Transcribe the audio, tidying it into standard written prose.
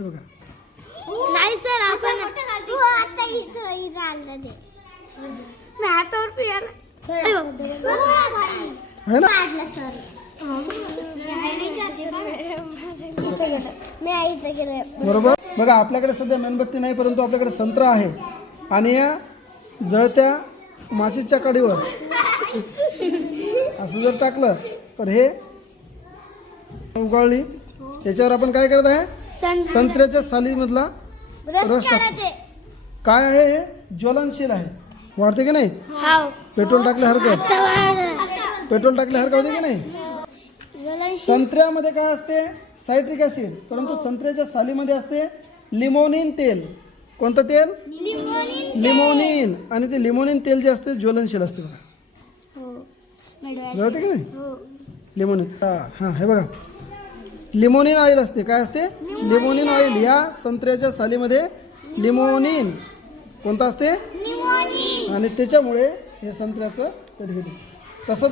हे बघा. नाही सर आपण आता इथं आलं ते मी हातावर पियाला है ना. बरोबर. बघा आपल्याकडे सध्या मेणबत्ती नाही, परंतु आपल्याकडे संत्र आहे आणि या जळत्या माचीच्या कडीवर असं जर टाकलं तर हे उगाळली. याच्यावर आपण काय करत आहे, संत्र्याच्या सालीमधला रस टाकतो. काय आहे हे, ज्वलनशील आहे. वाढते की नाही, पेट्रोल टाकल्यासारखं, पेट्रोल टाकल्यासारखं होते की नाही. संत्र्यामध्ये काय असते, सायट्रिक ऍसिड, परंतु संत्र्याच्या सालीमध्ये असते लिमोनिन तेल. कोणतं तेल, लिमोनिन. आणि ते लिमोनिन तेल जे असते ज्वलनशील असते बघा. जळते की नाही लिमोनिन. हां हे बघा, लिमोनिन ऑइल असते. काय असते, लिमोनिन ऑइल. या संत्र्याच्या सालीमध्ये लिमोनिन कोणतं असते, आणि त्याच्यामुळे हे संत्र्याचं पेट घेते.